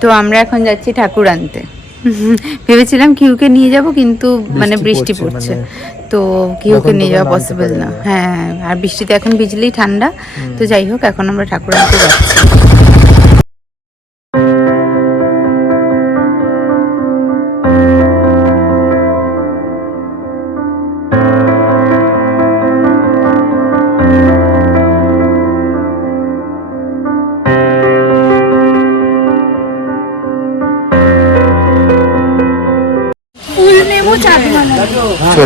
তো আমরা এখন যাচ্ছি ঠাকুর আনতে ভেবেছিলাম কিউকে নিয়ে যাব কিন্তু মানে বৃষ্টি বৃষ্টি পড়ছে, মানে তো কিউকে নিয়ে যাওয়া পসিবল না। হ্যাঁ হ্যাঁ, আর বৃষ্টিতে এখন বিজলি ঠান্ডা। তো যাই হোক এখন আমরা ঠাকুর আনতে যাচ্ছি।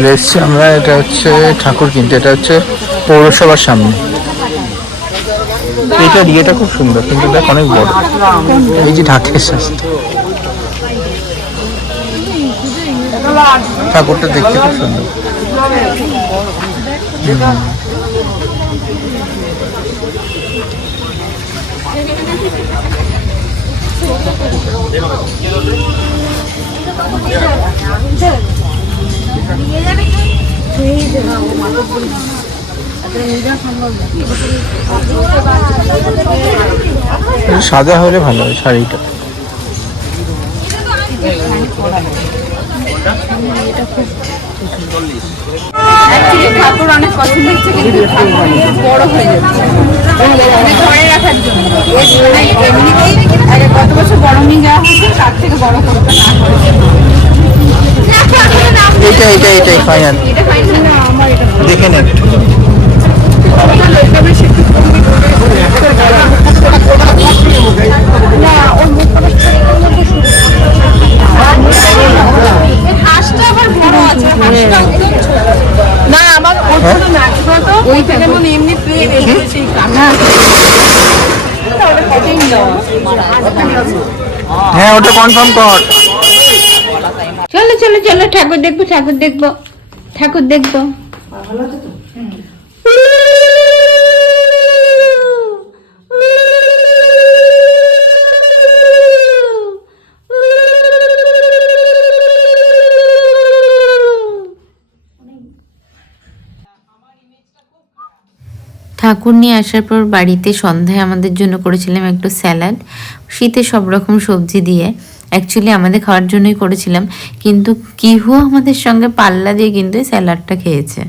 চলে এসেছি আমরা, এটা হচ্ছে ঠাকুর কিনতে, এটা হচ্ছে পৌরসভার সামনে। এটা ইয়েটা খুব সুন্দর, কিন্তু দেখ অনেক বড়। এই যে ঢাকের ঠাকুরটা দেখতে খুব সুন্দর। একটু সাদা হলে ভালো হয় শাড়িটা। অনেক পছন্দ হচ্ছে কিন্তু বড় হয়ে যাচ্ছে। মানে ঘরে রাখার জন্য। মানে এমনিতেই গত বছর বড় যাওয়া হয়েছে, তার থেকে বড় করতে এটা এটা এটাই ফাইনাল দেখে নে একটু। হাঁসটা আবার বড় আছে হাঁসটা একদম ছোট। না আমার ওই থেকে মনে এমনি প্লেন সেই কানা হ্যাঁ ওটা কনফার্ম কর। চলো চলো চলো ঠাকুর দেখব ঠাকুর দেখব ঠাকুর দেখব। ঠাকুর নিয়ে আসার পর বাড়িতে সন্ধ্যায় আমাদের জন্য করেছিলাম একটু স্যালাড শীতে সব রকম সবজি দিয়ে। অ্যাকচুয়ালি আমাদের খাওয়ার জন্যই করেছিলাম কিন্তু কিহু আমাদের সঙ্গে পাল্লা দিয়ে কিন্তু স্যালাডটা খেয়েছে।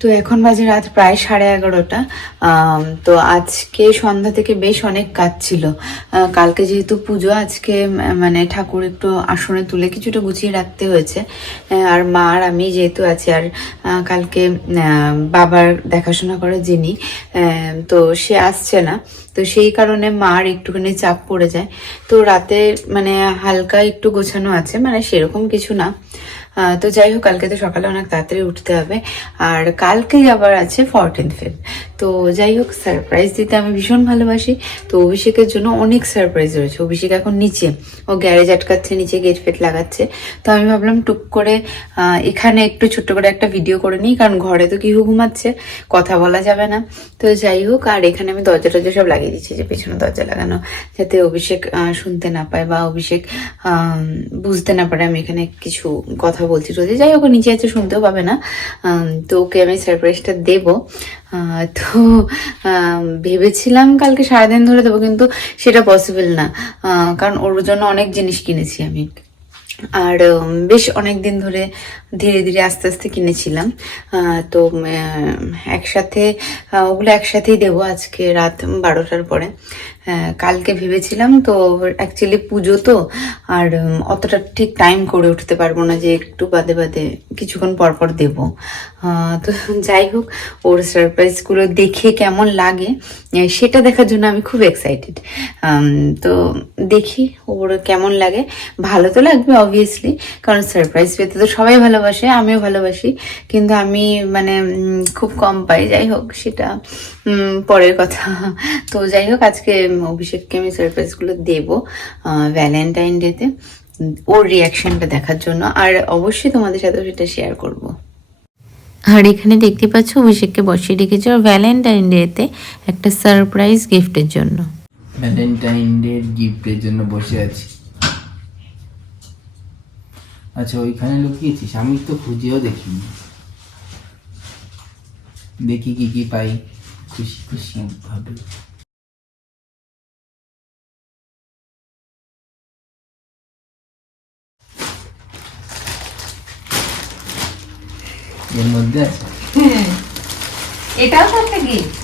তো এখন বাজে রাত প্রায় সাড়ে এগারোটা। তো আজকে সন্ধ্যা থেকে বেশ অনেক কাজ ছিল। কালকে যেহেতু পুজো, আজকে মানে ঠাকুর একটু আসনে তুলে কিছুটা গুছিয়ে রাখতে হয়েছে। আর মা আর আমি যেহেতু আছি, আর কালকে বাবার দেখাশোনা করে যিনি তো সে আসছে না। তো সেই কারণে মার একটুখানি চাপ পড়ে যায়। তো রাতে মানে হালকা একটু গোছানো আছে মানে সেরকম কিছু না। তো যাই হোক, কালকে তো সকালে অনেক তাড়াতাড়ি উঠতে হবে। আর কালকেই আবার আছে ফরটিন ফেব তো যাই হোক সারপ্রাইজ দিতে আমি ভীষণ ভালোবাসি। তো অভিষেকের জন্য অনেক সারপ্রাইজ রয়েছে। অভিষেক এখন নিচে। ও গ্যারেজ আটকাচ্ছে, নিচে গেট ফেট লাগাচ্ছে। তো আমি ভাবলাম টুক করে এখানে একটু ছোট্ট করে একটা ভিডিও করে নিই, কারণ ঘরে তো কিহু ঘুমাচ্ছে, কথা বলা যাবে না। তো যাই হোক, আর এখানে আমি দরজা টরজা সব লাগিয়ে দিচ্ছি, যে পেছনে দরজা লাগানো, যাতে অভিষেক শুনতে না পায় বা অভিষেক বুঝতে না পারে আমি এখানে কিছু কথা বলছি রোজে যাই হোক, ও নিচে আছে শুনতেও পাবে না। তো ওকে আমি সারপ্রাইজটা দেবো। তো ভেবেছিলাম কালকে সারাদিন ধরে দেবো, কিন্তু সেটা পসিবল না। কারণ ওর জন্য অনেক জিনিস কিনেছি আমি। আর বেশ অনেক দিন ধরে ধীরে ধীরে আস্তে আস্তে কিনেছিলাম। তো একসাথে ওগুলো একসাথেই দেবো আজকে রাত বারোটার পরে। কালকে ভেবেছিলাম তো অ্যাকচুয়ালি পুজো তো, আর অতটা ঠিক টাইম করে উঠতে পারব না যে একটু বাদে বাদে কিছুক্ষণ পর পর দেবো। তো যাই হোক, ওর সারপ্রাইজগুলো দেখে কেমন লাগে সেটা দেখার জন্য আমি খুব এক্সাইটেড তো দেখি ওর কেমন লাগে। ভালো তো লাগবে অবভিয়াসলি কারণ সারপ্রাইজ পেতে তো সবাই ভালোবাসে, আমিও ভালোবাসি। কিন্তু আমি মানে খুব কম পাই, যাই হোক, সেটা পরের কথা। তো যাই হোক, আজকে অভিষেককে আমি সারপ্রাইজগুলো দেবো ভ্যালেন্টাইন ডেতে ওর রিয়াকশনটা দেখার জন্য। আর অবশ্যই তোমাদের সাথেও সেটা শেয়ার করব। আর এখানে দেখতে পাচ্ছ অভিষেককে বসিয়ে রেখেছে ওর ভ্যালেন্টাইন ডেতে একটা সারপ্রাইজ গিফটের জন্য। ভ্যালেন্টাইন ডে গিফটের জন্য বসে আছি। আচ্ছা ওইখানে লুকিয়েছিস? আমি তো খুঁজেও দেখিনি। দেখি কি কি পাই। খুশি খুশি ভাবে। এর মধ্যে আছে। এটাও তো একটা গিফট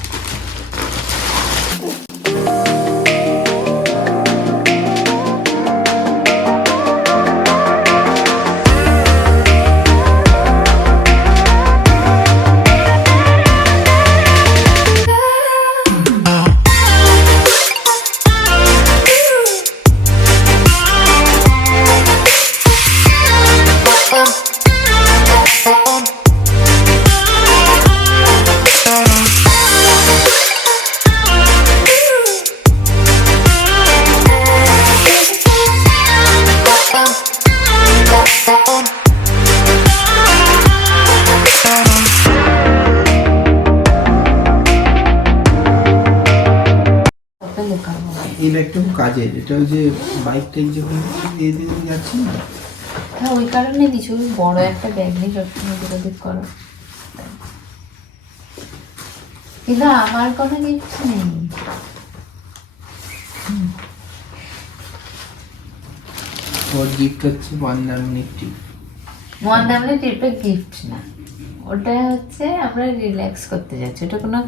খুব কাজের এটা ওই যে বাইক টাইক যখন দিয়ে দিয়ে যাচ্ছি না? হ্যাঁ ওই কারণে বড় একটা ব্যাগ নিয়ে সবসময় যোগাযোগ করো। কিন্তু আমার কোনো গিফট নেই। ওর গিফট হচ্ছে মন্দামলে ট্রিপের গিফট না। ওটা হচ্ছে আমরা রিল্যাক্স করতে যাচ্ছি ওটা কোনো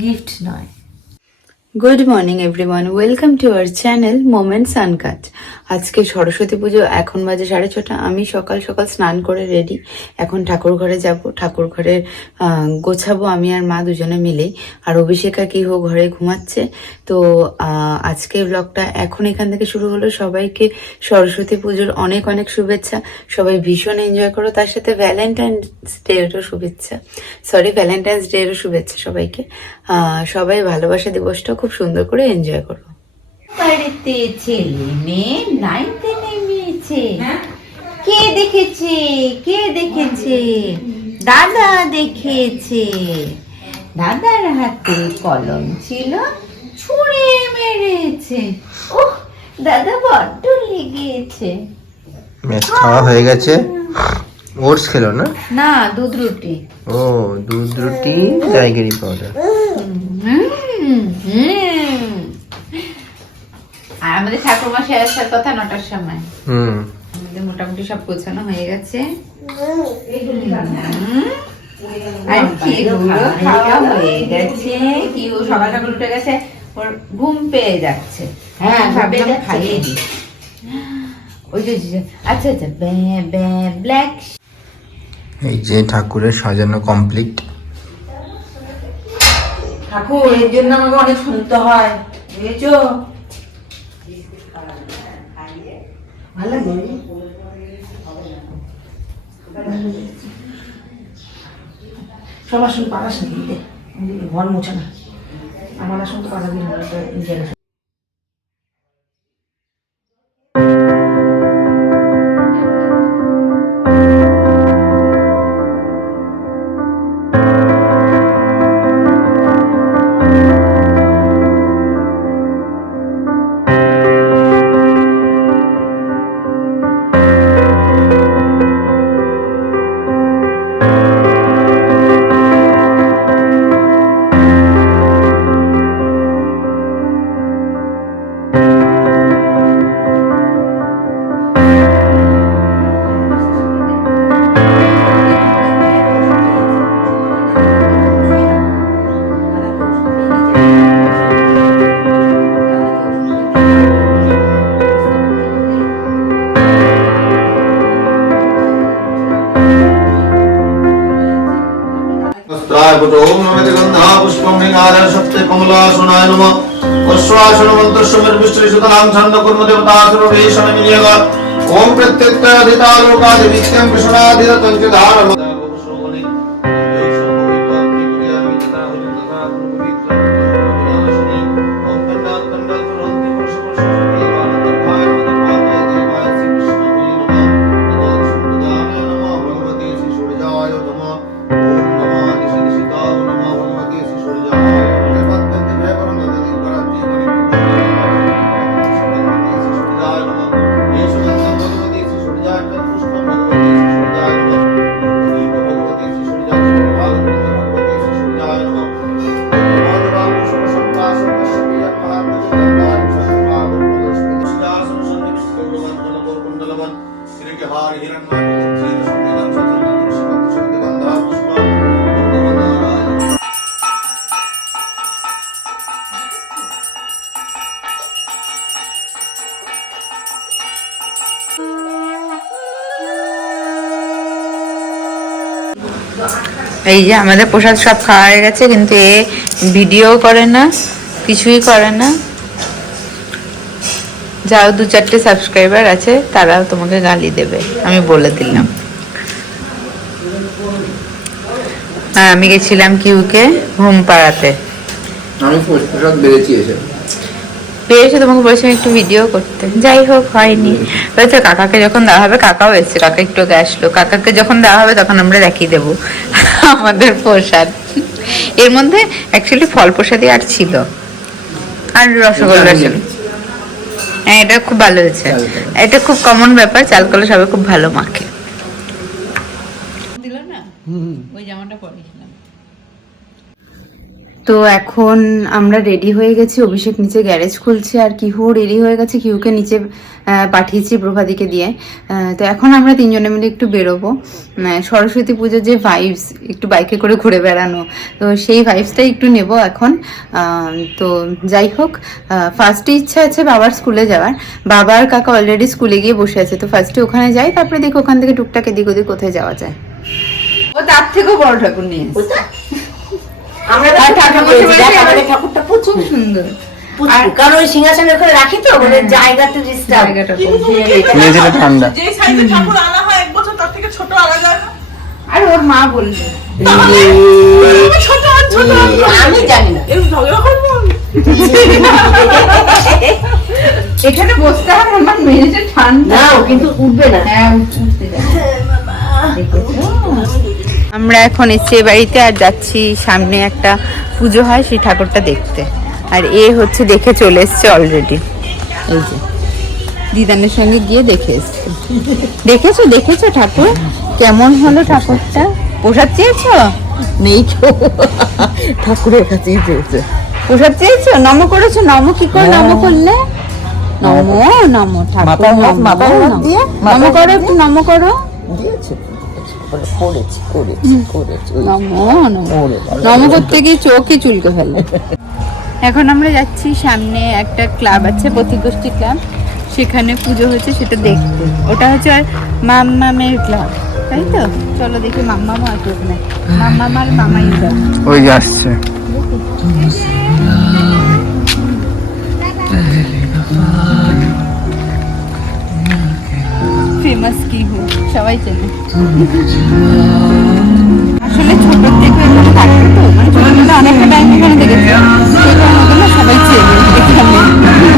গিফট নয়। Good morning everyone welcome to our channel moments uncut আজকে সরস্বতী পুজো, এখন বাজে সাড়ে ছটা। আমি সকাল সকাল স্নান করে রেডি এখন ঠাকুর ঘরে যাব। ঠাকুর ঘরে গোছাবো আমি আর মা দুজনে মিলেই। আর অভিষেকা কি হো ঘরে ঘুমাচ্ছে। তো আজকে ব্লগটা এখন এখান থেকে শুরু হলো। সবাইকে সরস্বতী পুজোর অনেক অনেক শুভেচ্ছা। সবাই ভীষণ এনজয় করো। তার সাথে ভ্যালেন্টাইন্স ডেরও শুভেচ্ছা। সরি ভ্যালেন্টাইন্স ডেরও শুভেচ্ছা সবাইকে। সবাই ভালোবাসা দিবসটা খুব সুন্দর করে এনজয় করো বাড়িতে ছেলে মেয়ে নাইতে নেমেছে কে দেখেছে? কে দেখেছে? দাদা দেখেছে। দাদার হাতে কলম ছিল ছুঁড়ে মেরেছে। ওহ দাদা বড্ড লেগেছে। ম্যাচ খাওয়া হয়ে গেছে। ওটস খেলো না? না দুধ রুটি। ও দুধ রুটি জায়গারি পাউডার। আর আমাদের ঠাকুর মাসে আসার কথা নটার সময়। হুম। আমাদের মোটামুটি সব গোছানো হয়ে গেছে। হুম। আর খেগুলো হয়ে গেছে। কি ও সকাল সকাল উঠে গেছে ওর ঘুম পেয়ে যাচ্ছে। হ্যাঁ ভাবলাম খাইয়ে দিই ওই যে আচ্ছা আচ্ছা ব্যা ব্যা ব্ল্যাক এই যে ঠাকুরের সাজানো কমপ্লিট। ঠাকুর এর জন্য আমাকে অনেক শুনতে হয়। বুঝেছ? ভালো লাগে? সবার আসন পাড়াস নাকি ঘর মোছা না। আমার আসুন তো কুটো ওম নমতে গন্ধা পুষ্পম নিগার সপ্তে কমলাসনায় নম। অশ্বাসন মন্ত্রস্বমের বিষ্ণু সুতরাং ছন্দ কর্ম দেবতা সুরভীষণ মিলিয়গ ওম প্রত্যেকটা দিতা লোকাদি বিক্রম কৃষ্ণাদি তঞ্চ ধারণ এই যে আমাদের প্রসাদ সব খাওয়া হয়ে গেছে, কিন্তু এ ভিডিও করে না, কিছুই করে না। যাও, দু চারটে সাবস্ক্রাইবার আছে, তারাও তোমাকে গালি দেবে, আমি বলে দিলাম। হ্যাঁ আমি গেছিলাম কিউকে ঘুম পাড়াতে আমি প্রসাদ বেড়েছি এসে। পেয়েছে তোমাকে বলেছিলাম একটু ভিডিও করতে। যাই হোক হয়নি। বলছে কাকাকে যখন দেওয়া হবে কাকাও এসছে। কাকা একটু আগে আসলো। কাকাকে যখন দেওয়া হবে তখন আমরা দেখিয়ে দেবো। আমাদের প্রসাদ। এর মধ্যে অ্যাকচুয়ালি ফল প্রসাদই আর ছিল। আর রসগোল্লা ছিল। হ্যাঁ এটা খুব ভালো হয়েছে। এটা খুব কমন ব্যাপার চালকলে সবাই খুব ভালো মাখে। দিল না? ওই জামাটা পরেছিলাম তো এখন আমরা রেডি হয়ে গেছি। অভিষেক নিচে গ্যারেজ খুলছে আর কিহু রেডি হয়ে গেছে কিহুকে নিচে পাঠিয়েছি প্রভাদিকে দিয়ে। তো এখন আমরা তিনজনে মিলে একটু বেরোবো। সরস্বতী পুজোর যে ভাইবস একটু বাইকে করে ঘুরে বেড়ানো তো সেই ভাইবসটাই একটু নেব এখন। তো যাই হোক ফার্স্টে ইচ্ছা আছে বাবার স্কুলে যাওয়ার। বাবার কাকা অলরেডি স্কুলে গিয়ে বসে আছে তো ফার্স্টে ওখানে যাই তারপরে দেখি ওখান থেকে টুকটাক এদিক ওদিক কোথায় যাওয়া যায়। ও তার থেকেও বড় ঠাকুর নিয়ে ঠাকুরটা প্রচুর সুন্দর। কারণ ওই সিংহাসনের ওখানে রাখি তো মানে জায়গাটা ডিস্টার্ব জায়গাটা ঠান্ডা। যে সাইজের ঠাকুর আনা হয় এক বছর তার থেকে ছোট আনা যায় না? আর ওর মা বলবে ছোট আর ছোট আর ছোট। আমি জানি না। এখানে বসতে হবে আমার মেয়েছে ঠান্ডা। কিন্তু উঠবে না। হ্যাঁ উঠতে যাবে আমরা এখন এসছি এ বাড়িতে আর যাচ্ছি। সামনে একটা পুজো হয় সেই ঠাকুরটা দেখতে। আর এ হচ্ছে দেখে চলে এসছে অলরেডি এই যে দিদানের সঙ্গে গিয়ে দেখে এসছে। দেখেছ দেখেছ ঠাকুর? কেমন হলো ঠাকুরটা? প্রসাদ চেয়েছো? নেই ঠাকুরের কাছেই চেয়েছে। প্রসাদ চেয়েছো? নম করেছ? নম কি করে নম করলে? নম নম। ঠাকুর নম করো নম করো। একটু নম করো নমো নমো। নমো করতে গিয়ে চোখই চুলকে ফেলে এখন আমরা যাচ্ছি সামনে একটা ক্লাব আছে প্রতিগোষ্ঠী ক্লাব। সেখানে পুজো হচ্ছে সেটা দেখতে। ওটা হচ্ছে আর মাম্মামের ক্লাব তাই তো? চলো দেখি মাম্মা মা আছে ওখানে মাম্মা মার মামাই ওই আসছে। সবাই চেনে। আসলে ছোট থেকে এখানে থাকতো মানে ছোটবেলা অনেকটা টাইম এখানে দেখেছি। সেই কারণে সবাই চেনে এখানে।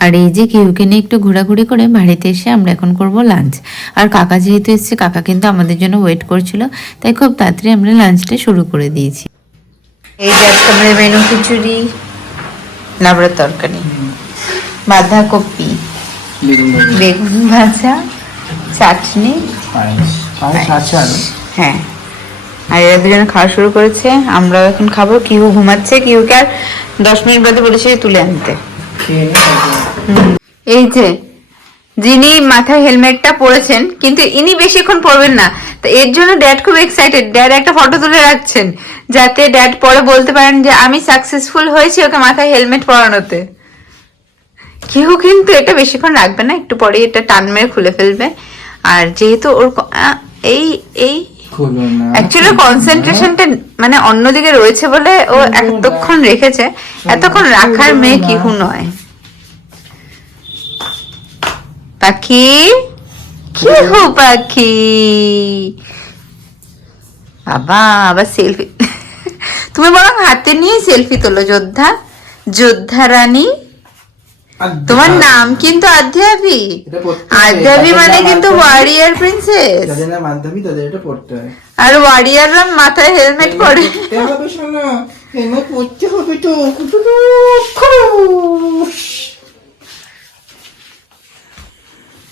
আর এই যে কেউকে নিয়ে একটু ঘোরাঘুরি করে বাড়িতে এসে আমরা এখন করব লাঞ্চ আর কাকা যেহেতু এসছে কাকা কিন্তু আমাদের জন্য ওয়েট করছিল তাই খুব তাড়াতাড়ি আমরা লাঞ্চটা শুরু করে দিয়েছি। এই যে আজকে আমাদের মেনু খিচুড়ি লাবড়ার তরকারি বাঁধাকপি বেগুন ভাজা চাটনি হ্যাঁ। আর এরা দুজনে খাওয়া শুরু করেছে আমরাও এখন খাব কিহু ঘুমাচ্ছে কিহুকে আর দশ মিনিট বাদে বলেছে তুলে আনতে। এই যে, যিনি মাথায় হেলমেটটা পরেছেন, কিন্তু ইনি বেশিক্ষণ পরবেন না। তো এর জন্য ড্যাড খুব এক্সাইটেড ড্যাড একটা ফটো তুলে রাখছেন, যাতে ড্যাড পরে বলতে পারেন যে, আমি সাকসেসফুল হয়েছি ওকে মাথায় হেলমেট পরানোতে। কেউ কিন্তু এটা বেশিক্ষণ রাখবে না, একটু পরে এটা টান মেরে খুলে ফেলবে। আর যেহেতু ওর এই এই খুলো না। অ্যাকচুয়ালি কনসেন্ট্রেশনটা মানে অন্যদিকে রয়েছে বলে ও এতক্ষণ রেখেছে। এতক্ষণ রাখার মেয়ে কিহু নয়। পাখি? কিহু পাখি? বাবা আবার সেলফি তুমি বরং হাতে নিয়ে সেলফি তোলো যোদ্ধা। যোদ্ধা রানী। তোমার নাম কিন্তু আধ্যাবি। আধ্যাবি মানে কিন্তু ওয়ারিয়ার প্রিন্সেস যাদের নাম মাধ্যমিক তাদের এটা পড়তে হয়। আর ওয়ারিয়াররা মাথায় হেলমেট পরে। হবে শোনো। হেলমেট পড়তে হবে তো।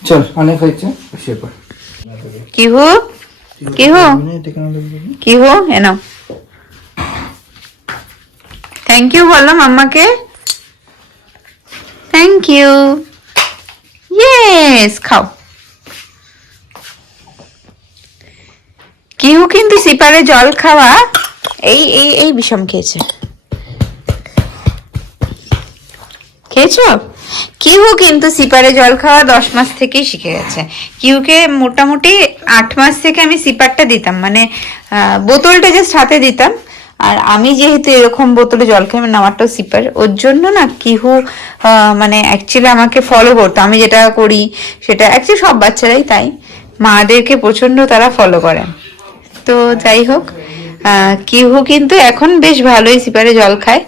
চল অনেক হয়েছে। শুয়ে পড়। কিহু কিহু এটা কেন লাগবে না? কিহু থ্যাংক ইউ বলো মাম্মাকে। থ্যাংক ইউ ইয়েস খাও। কিহু কিন্তু সিপারে জল খাওয়া এই এই এই বিষম খেয়েছে। খেয়েছো? কিহু কিন্তু সিপারে জল খাওয়া দশ মাস থেকেই শিখে গেছে। কিহুকে মোটামুটি আট মাস থেকে আমি সিপারটা দিতাম। মানে বোতলটা জাস্ট হাতে দিতাম। আর আমি যেহেতু এরকম বোতলে জল খাই মানে আমারটাও সিপার ওর জন্য না কিহু মানে অ্যাকচুয়ালি আমাকে ফলো করতো। আমি যেটা করি সেটা অ্যাকচুয়ালি সব বাচ্চারাই তাই। মাদেরকে প্রচণ্ড তারা ফলো করে। তো যাই হোক কিহু কিন্তু এখন বেশ ভালোই সিপারে জল খায়।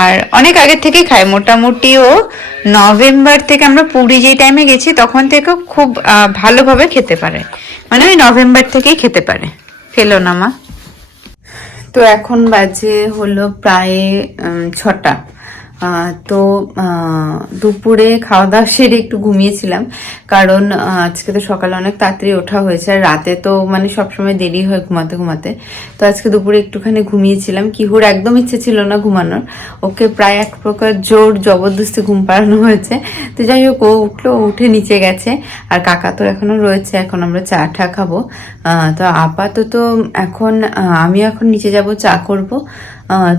আর অনেক আগে থেকে খায়। মোটামুটি ও নভেম্বর থেকে আমরা পুরী যে টাইমে গেছি, তখন থেকে খুব ভালোভাবে খেতে পারে। মানে ওই নভেম্বর থেকেই খেতে পারে। ফেলো না মা? তো এখন বাজে হলো প্রায় ছটা। তো দুপুরে খাওয়া দাওয়া সেরে একটু ঘুমিয়েছিলাম। কারণ আজকে তো সকালে অনেক তাড়াতাড়ি ওঠা হয়েছে। আর রাতে তো মানে সবসময় দেরি হয় ঘুমাতে ঘুমাতে। তো আজকে দুপুরে একটুখানি ঘুমিয়েছিলাম। কিহুর একদম ইচ্ছে ছিল না ঘুমানোর। ওকে প্রায় এক প্রকার জোর জবরদস্তি ঘুম পাড়ানো হয়েছে। তো যাই হোক, ও উঠল উঠে নিচে গেছে। আর কাকা তো এখনও রয়েছে, এখন আমরা চা টা খাব তো আপাতত এখন আমি এখন নিচে যাব, চা করব।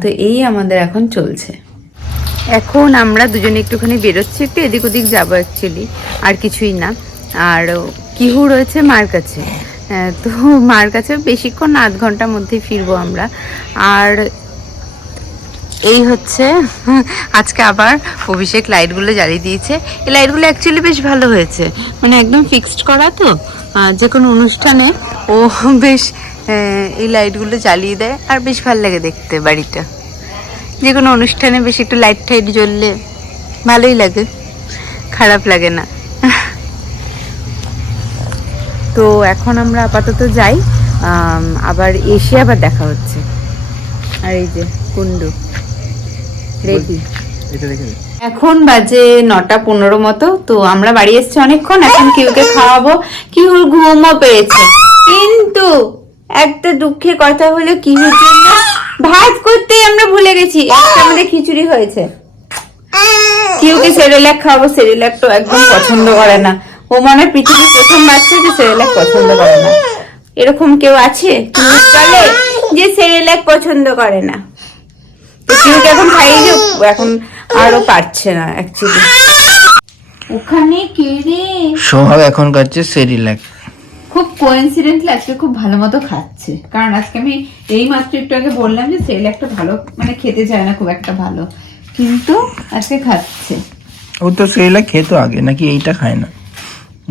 তো এই আমাদের এখন চলছে। এখন আমরা দুজনে একটুখানি বেরোচ্ছি, একটু এদিক ওদিক যাব অ্যাকচুয়ালি আর কিছুই না। আর কিহু রয়েছে মার কাছে। তো মার কাছে বেশিক্ষণ আধ ঘণ্টার মধ্যেই ফিরবো আমরা। আর এই হচ্ছে, আজকে আবার অভিষেক লাইটগুলো জ্বালিয়ে দিয়েছে। এই লাইটগুলো অ্যাকচুয়ালি বেশ ভালো হয়েছে। মানে একদম ফিক্সড করা তো। যে কোনো অনুষ্ঠানে ও বেশ এই লাইটগুলো জ্বালিয়ে দেয়। আর বেশ ভালো লাগে দেখতে বাড়িটা। যে কোনো অনুষ্ঠানে বেশি একটু লাইট টাইট জ্বললে ভালোই লাগে, খারাপ লাগে না। তো এখন আমরা আপাতত যাই আবার এসে আবার দেখা হচ্ছে। আর এই যে কুন্ডু রেডি। এখন বাজে নটা পনেরো মতো, তো আমরা বাড়ি এসেছি অনেকক্ষণ, এখন কিউকে খাওয়াবো। কিউর ঘুমও পেয়েছে। কিন্তু একটা দুঃখের কথা হলো কিহুর জন্য ভাত করতে আমরা ভুলে গেছি। একটা আমাদের খিচুড়ি হয়েছে। কেউ কিউকে সেরেলাক খাব? সেরেলাক তো একদম পছন্দ করে না। ও মনে হয় পৃথিবীর প্রথম বাচ্চা যে সেরেলাক পছন্দ করে না। এরকম কেউ আছে? চলে যে সেরেলাক পছন্দ করে না। তো কিউকে এখন খাইয়ে এখন আরও পারছে না অ্যাকচুয়ালি ওখানে কে রে? সোহাগ এখন কাছে সেরিল্যাক খুব কোইন্সিডেন্টলি আজকে খুব ভালো মতো খাচ্ছে। কারণ আজকে আমি এই মাত্র একটু আগে বললাম যে সেল একটা ভালো মানে খেতে চায় না খুব একটা ভালো। কিন্তু আজকে খাচ্ছে। ও তো সেরিল্যাক খেতো আগে নাকি এইটা খায় না?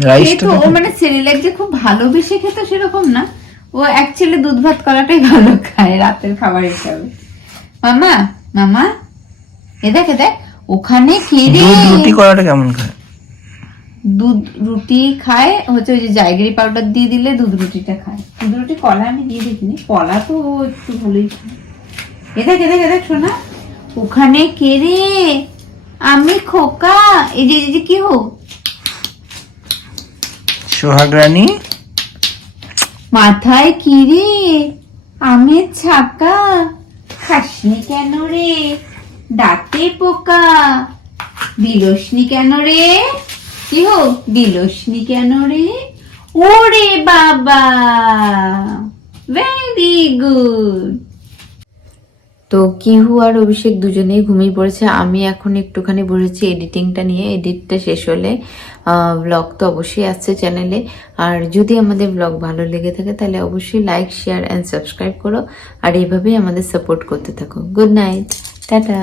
রাইসটা ও মানে সেরিলাক যে খুব ভালোবেসে খেত সেরকম না। ও অ্যাকচুয়ালি দুধ ভাত করাটাই ভালো খায় রাতের খাবার হিসাবে। মামা মামা এ দেখ এ দেখ ওখানে কে রে? রুটি করাটা কেমন খায়? দুধ রুটি খায় হচ্ছে ওই যে জায়গারি পাউডার দিয়ে দিলে দুধ রুটিটা খায়। দুধ রুটি কলা আমি দিয়ে দেখিনি কলা তো একটু ভুলেই খায়। এদেখ এদেখ এদেখ শোনা ওখানে কে রে? আমি খোকা। এই যে যে কি হো? সোহাগ রানী? মাথায় কি রে? আমের ছাকা খাসনি কেন রে? দাঁতে পোকা। দিলসনি কেন রে? কি হো? কেন রে? ওরে বাবা! ভেরি গুড তো কিহু আর অভিষেক দুজনেই ঘুমিয়ে পড়েছে। আমি এখন একটুখানি বসেছি এডিটিংটা নিয়ে। এডিটটা শেষ হলে ব্লগ তো অবশ্যই আসছে চ্যানেলে। আর যদি আমাদের ব্লগ ভালো লেগে থাকে, তাহলে অবশ্যই লাইক শেয়ার অ্যান্ড সাবস্ক্রাইব করো। আর এইভাবেই আমাদের সাপোর্ট করতে থাকো। Good night tata